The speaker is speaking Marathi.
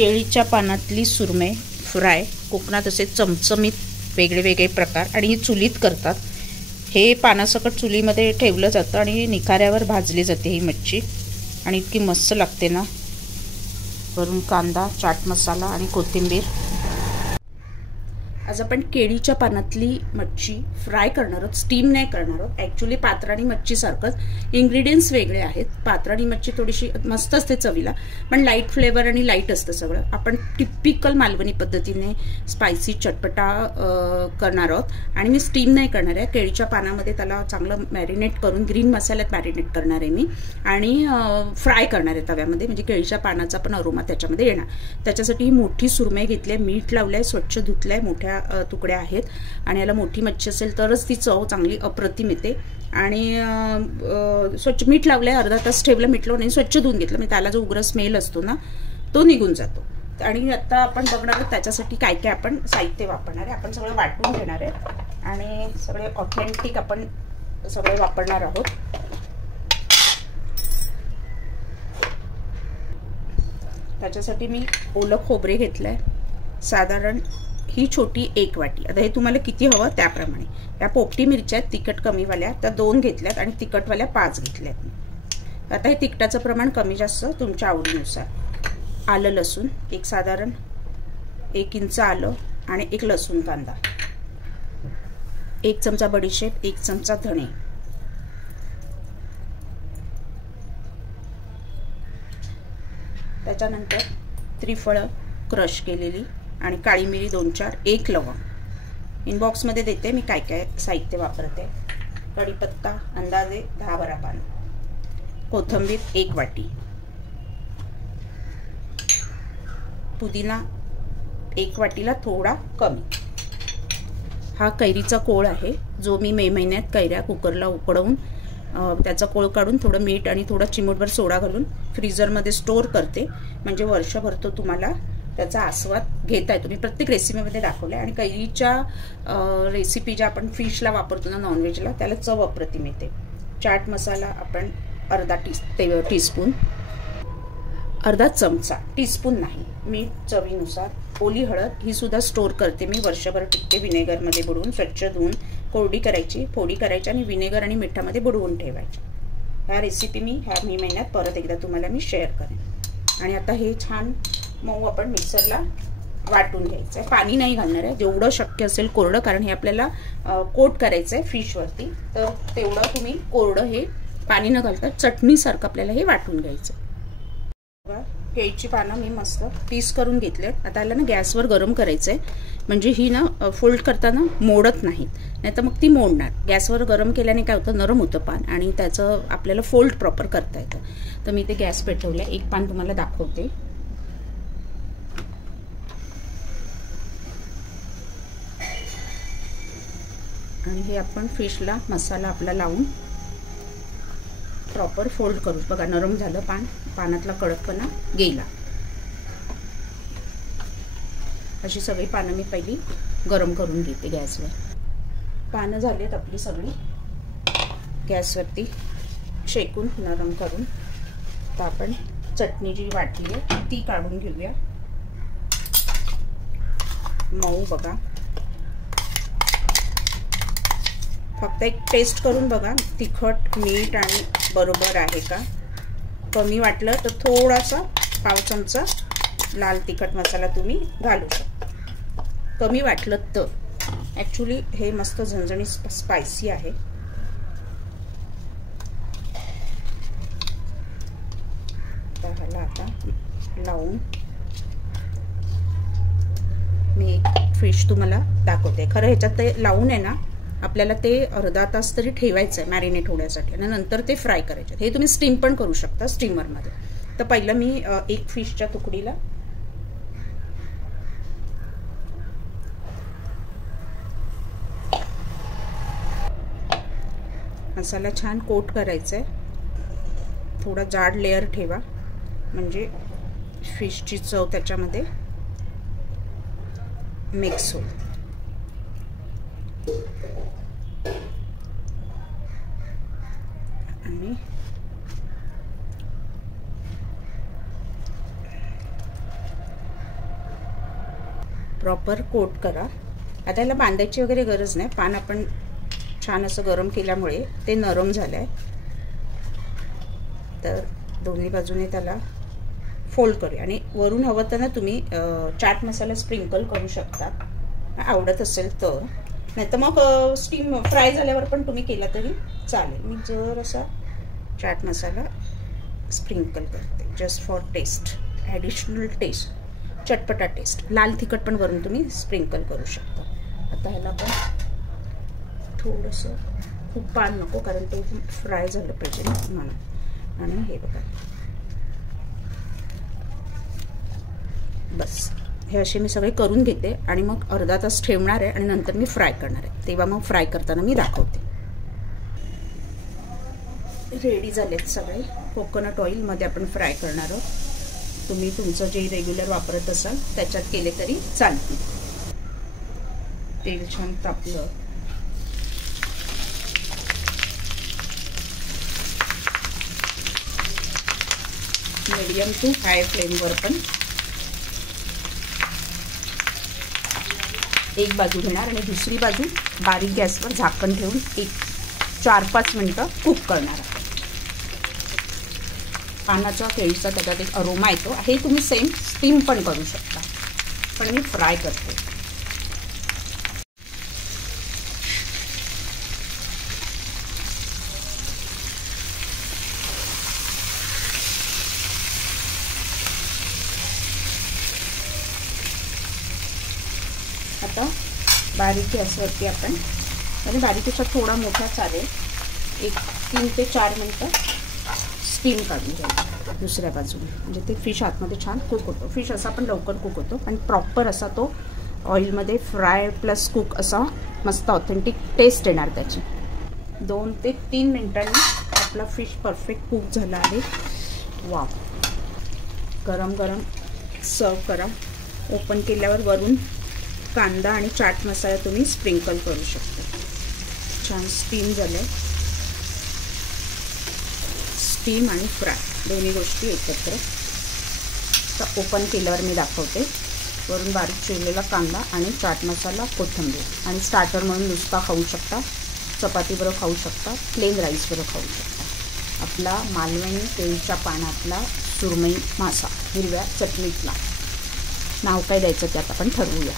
केळीच्या पानातली सुरमई फ्राय कोकणात असे चमचमीत वेगळे वेगळे प्रकार आणि ही चुलीत करतात। हे पानासकट चुलीमध्ये ठेवलं जातं आणि निखाऱ्यावर भाजली जाते ही मच्छी आणि इतकी मस्त लागते ना। वरून कांदा, चाट मसाला आणि कोथिंबीर। आज आपण केळीच्या पानातली मच्छी फ्राय करणार आहोत, स्टीम नाही करणार आहोत। ॲक्च्युली पात्राणी मच्छी सारखंच, इन्ग्रेडियंट्स वेगळे आहेत। पात्राणी मच्छी थोडीशी मस्त असते चवीला, पण लाईट फ्लेवर आणि लाईट असतं सगळं। आपण टिपिकल मालवणी पद्धतीने स्पायसी चटपटा करणार आहोत आणि मी स्टीम नाही करणार आहे। केळीच्या पानामध्ये त्याला चांगलं मॅरिनेट करून ग्रीन मसाल्यात मॅरिनेट करणार आहे मी आणि फ्राय करणार आहे तव्यामध्ये, म्हणजे केळीच्या पानाचा पण अरोमा त्याच्यामध्ये येणार। त्याच्यासाठी ही मोठी सुरमई घेतली आहे, मीठ लावलंय, स्वच्छ धुतलंय, मोठ्या तुकड्या आहेत आणि याला मोठी मच्छी असेल तरच ती चव चांगली अप्रतिम येते। आणि स्वच्छ मीठ लावलंय, अर्धा तास ठेवलं, मीठ लावून आणि स्वच्छ धुवून घेतलं, म्हणजे त्याला जो उग्र स्मेल असतो ना तो निघून जातो। आणि आता आपण बघणार आहोत त्याच्यासाठी काय काय आपण साहित्य वापरणार आहे। आपण सगळं वाटून घेणार आहे आणि सगळे ऑथेंटिक आपण सगळे वापरणार आहोत। त्याच्यासाठी मी ओलं खोबरे घेतलंय, साधारण ही छोटी 1 वाटी। आता हे तुम्हाला किती हवं त्याप्रमाणे। या पोपटी मिरच्या आहेत तिखट कमीवाल्या, त्या 2 घेतल्यात आणि तिखटवाल्या 5 घेतल्यात। आता हे तिखटाचं प्रमाण कमी जास्त तुमच्या आवडीनुसार। आलं लसूण एक साधारण 1 इंच आलं आणि 1 लसूण कांदा, 1 चमचा बडीशेप, 1 चमचा धणे, त्याच्यानंतर त्रिफळं क्रश केलेली आणि काळी मिरी 2-4, 1 लवंग। इनबॉक्स मध्ये देते मी काय काय साहित्य वापरते। कढीपत्ता अंदाजे 10-12 पान, कोथिंबीर 1 वाटी, पुदिना 1 वाटीला थोडा कमी। हा कैरीचा कोळ आहे जो मी मे महिन्यात कैऱ्या कुकरला उकडवून त्याचा कोळ काढून थोडं मीठ आणि थोडा चिमूटभर सोडा घालून फ्रीजरमध्ये स्टोअर करते, म्हणजे वर्षभर तो तुम्हाला त्याचा आस्वाद घेता येतो। मी प्रत्येक रेसिपीमध्ये दाखवलं आहे। आणि कैरीच्या रेसिपी ज्या आपण फिशला वापरतो ना, नॉनव्हेजला, त्याला चव अप्रतिम येते। चाट मसाला आपण अर्धा टीस्पून, अर्धा चमचा, टीस्पून नाही, मीठ चवीनुसार। ओली हळद ही सुद्धा स्टोअर करते मी, वर्षभर टिकते। विनेगरमध्ये बुडवून स्वच्छ धुवून कोरडी करायची, फोडी करायची आणि विनेगर आणि मिठामध्ये बुडवून ठेवायची। ह्या रेसिपी मी ह्या मे महिन्यात परत एकदा तुम्हाला मी शेअर करेन। आणि आता हे छान मऊ आपण मिक्सरला वाटून घ्यायचं आहे। पाणी नाही घालणार आहे, जेवढं शक्य असेल कोरडं, कारण हे आपल्याला कोट करायचं आहे फिशवरती, तर तेवढं तुम्ही कोरडं हे पाणी न घालता चटणीसारखं आपल्याला हे वाटून घ्यायचं। केळीची पानं मी मस्त पीस करून घेतलेत। आता याला ना गॅसवर गरम करायचं आहे, म्हणजे ही ना फोल्ड करताना मोडत नाहीत, नाही तर मग ती मोडणार। गॅसवर गरम केल्याने काय होतं, नरम होतं पान आणि त्याचं आपल्याला फोल्ड प्रॉपर करता येतं। तर मी ते गॅस पेटवलं, 1 पान तुम्हाला दाखवते। आणि हे आपण फिशला मसाला आपला लावून प्रॉपर फोल्ड करू। बघा नरम झालं पान, पानातला कडकपणा गेला। अशी सगळी पानं मी पहिली गरम करून घेते गॅसवर। पानं झालीत आपली सगळी गॅसवरती शेकून नरम करून। तर आपण चटणी जी वाटली आहे ती काढून घेऊया। मऊ बघा, फक्त एक टेस्ट करून बघा तिखट मीठ आणि बरोबर आहे का। कमी वाटलं तर थोडासा 1/2 चमचा लाल तिखट मसाला तुम्ही घालू शकता, कमी वाटलं तर। ॲक्च्युली हे मस्त झणझणीत स्पायसी आहे। त्याला आता लावून मी एक फिश तुम्हाला दाखवते। खरं ह्याच्यात ते लावून आहे ना आपल्याला ते अर्धा तास तरी ठेवायचं आहे मॅरिनेट होण्यासाठी आणि नंतर ते फ्राय करायचे। हे तुम्ही स्टीम पण करू शकता स्टीमरमध्ये। तर पहिलं मी 1 फिशच्या तुकडीला मसाला छान कोट करायचा आहे। थोडा जाड लेयर ठेवा, म्हणजे फिशची चव त्याच्यामध्ये मिक्स होईल। आणि प्रॉपर कोट करा. आता याला बांधायची वगैरे गरज नाही. पान आपण छान असं गरम केल्यामुळे ते नरम झालं आहे. तर दोन्ही बाजूने त्याला फोल्ड करूया आणि वरून हवं तर ना तुम्ही चाट मसाला स्प्रिंकल करू शकता, आवडत असेल तर. नाही तर मग स्टीम फ्राय झाल्यावर पण तुम्ही केला तरी चालेल. मी जर असा चाट मसाला स्प्रिंकल करते just for taste, additional taste, चटपटा टेस्ट. लाल तिखट पण वरून तुम्ही स्प्रिंकल करू शकता. आता ह्याला पण थोडंसं, खूप पान नको कारण ते फ्राय झालं पाहिजे ना म्हणून. आणि हे बघा, बस हे असे मी सगळे करून घेते आणि मग अर्धा तास ठेवणार आहे आणि नंतर मी फ्राय करणार आहे. तेव्हा मग फ्राय करताना मी दाखवते. रेडी झालेत सगळे. कोकोनट ऑइलमध्ये आपण फ्राय करणार आहोत. तुम्ही तुमचं जे रेग्युलर वापरत असाल त्याच्यात केले तरी चालतील. तेल छान तापलं. मीडियम टू हाय फ्लेमवर पण एक बाजू घेणार आणि दुसरी बाजू बारीक गॅसवर झाकण ठेवून एक 4-5 मिनिटं कुक करणार आहे. पानाचा केळीचा त्याच्यात एक अरोमा येतो. हे तुम्ही सेम स्टीम पण करू शकता, पण मी फ्राय करते. आता बारीक गॅसवरती आपण, आणि बारीकपेक्षा थोडा मोठा चालेल, एक 3 ते 4 मिनिटं स्टीम काढून घ्यायची दुसऱ्या बाजूने. म्हणजे ते फिश आतमध्ये छान कुक होतो. फिश असा पण लवकर कुक होतो आणि प्रॉपर असा तो ऑइलमध्ये फ्राय प्लस कुक असा मस्त ऑथेंटिक टेस्ट येणार त्याची. 2 ते 3 मिनिटांनी आपला फिश परफेक्ट कुक झाला आहे. वाव, गरम गरम सर्व करा. ओपन केल्यावर वरून कांदा आणि चाट मसाला तुम्ही स्प्रिंकल करू शकता. छान स्टीम झालं. स्टीम आणि फ्राय दोन्ही गोष्टी एकत्र. तर ओपन केल्यावर मी दाखवते. वरून बारीक चिरलेला कांदा आणि चाट मसाला, कोथिंबीर. आणि स्टार्टर म्हणून नुसता खाऊ शकता, चपातीबरोबर खाऊ शकता, प्लेन राईसबरोबर खाऊ शकता. आपला मालवणी केळीच्या पानातला सुरमई मासा हिरव्या चटणीतला. नाव काय द्यायचं ते आता आपण ठरवूया.